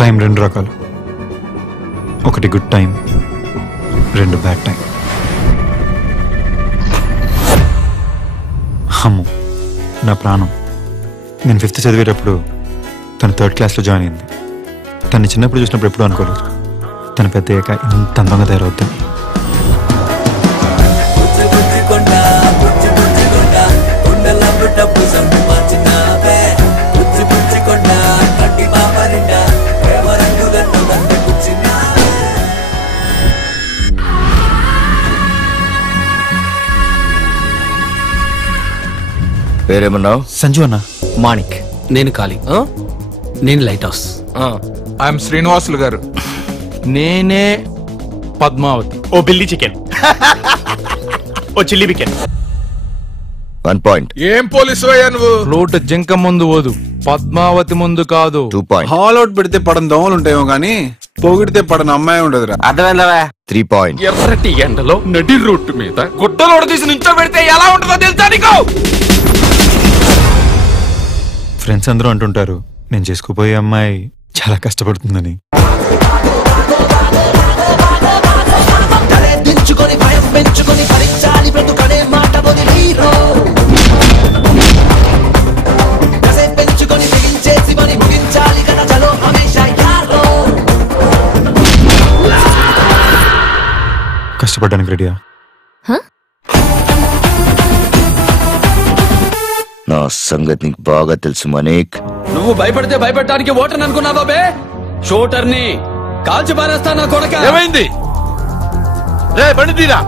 Time రెండు రకాలు. ఒకటి గుడ్ టైం, రెండు బ్యాడ్ టైం. అమ్ము నా ప్రాణం. నేను 5th చదివేటప్పుడు తను 3rd క్లాస్లో జాయిన్ అయింది. తను చిన్నప్పుడు చూసినప్పుడు ఎప్పుడూ అనుకోలేదు తను పెద్ద అయ్యాక ఇంత అందంగా తయారవుతుంది. పేరేమన్నావు? సంజు అన్న. మాణిక్. నేను ఖాళీ. నేను లైట్ హౌస్. ఐఎమ్ శ్రీనివాసులు గారు. నేనే పద్మావతి. ఓ బిల్లీ చికెన్, ఓ చిల్లీ చికెన్. 1 పాయింట్. ఏం పోలీసు అయ్యా నువ్వు? ఫ్లూట్ జింక ముందు ఓదు, పద్మావతి ముందు కాదు. 2 పాయింట్. హాల్ అవుట్ పెడితే పడని దోమలు ఉంటాయేమో గానీ పొగిడితే పడని అమ్మాయి ఉండదురా. అర్థమైందా? 3 పాయింట్. ఎర్రటి ఎండలో నడి రోడ్డు మీద గుడ్డలోడ తీసి నుంచో పెడితే ఎలా ఉంటుందో తెలుసా నీకు? ఫ్రెండ్స్ అందరూ అంటుంటారు నేను చేసుకోబోయే అమ్మాయి చాలా కష్టపడుతుందని. కష్టపడడానికి రెడీయా? నా సంగతి నీకు బాగా తెలుసు మనీక్. నువ్వు భయపడితే భయపెట్టడానికి ఓటర్ అనుకున్నావా బే? షూటర్ని కాల్చి పారేస్తా నా కొడక. ఏమైంది రే? బండి తీరా.